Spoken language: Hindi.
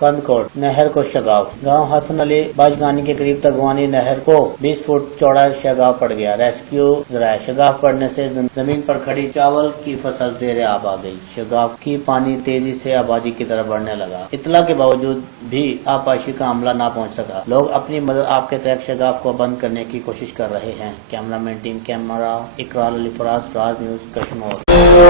कंदकोट नहर को शगाव। गांव हसन अली बाजगानी के करीब तगवानी नहर को 20 फुट चौड़ा शगाव पड़ गया। रेस्क्यू जराये। शगाव पड़ने से जमीन पर खड़ी चावल की फसल ज़ेरे आब आ गई। शगाव की पानी तेजी से आबादी की तरफ बढ़ने लगा। इतला के बावजूद भी आबपाशी का अमला न पहुंच सका। लोग अपनी मदद आपके तहत शगाव को बंद करने की कोशिश कर रहे हैं। Cameraman team camera इकराल Ali Faraz, राज न्यूज कश्मीर।